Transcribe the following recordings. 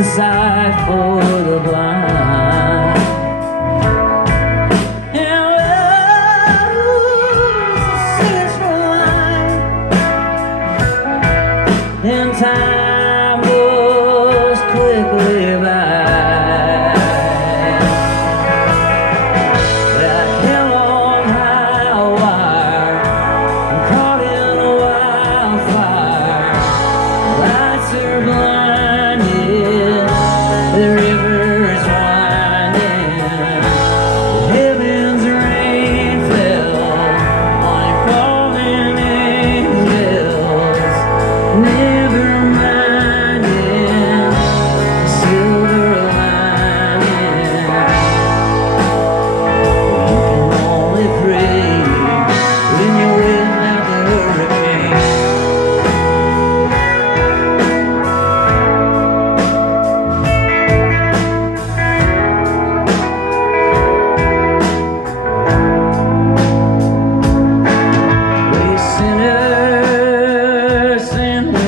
a sight for the blind. And love's a central line. And time goes quickly by. Like hell on high wire, I'm caught in a wildfire. Lights are blinded, the river's winding. The heavens rain fell on a falling angels. Never minding the silver lining. You can only pray when you're without the hurricane.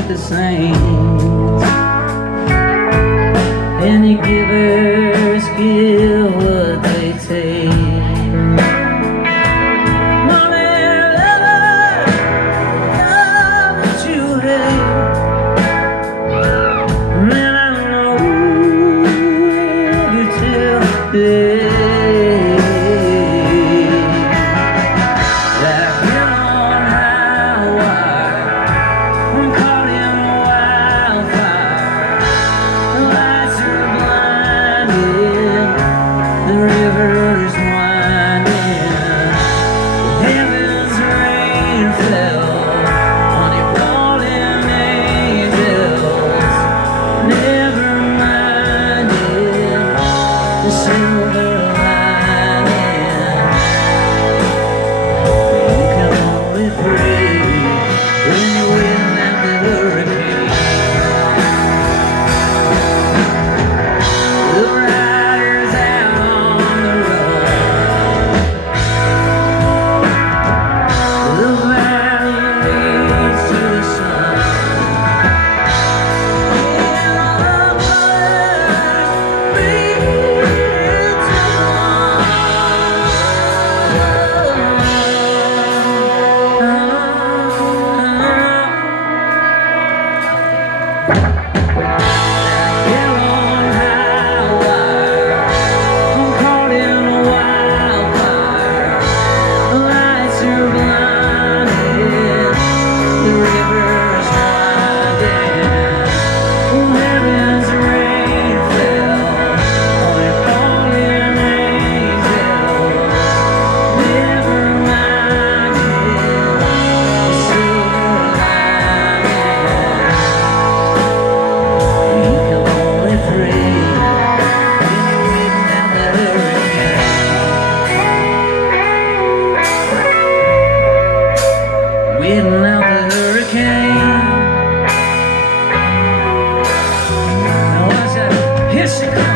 The saints, and the givers give what they take. Money, love, love what you hate. Man, I know you till day. Like hell on high wire, I'm caught in the river's winding. The heavens rain fell on the fallen angels. Never minded the silver lining. You can only pray when you're without the hurricane. The rider's out on the road. The valley leads to the sun. And all the colors bleed into waiting out the hurricane. Now watch out, here she comes.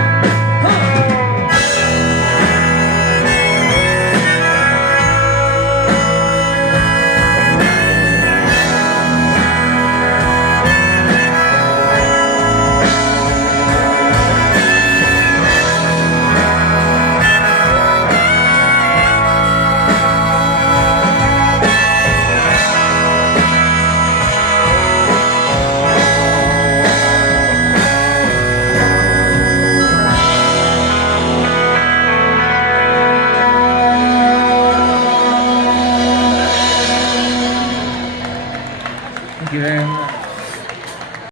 Thank you very much.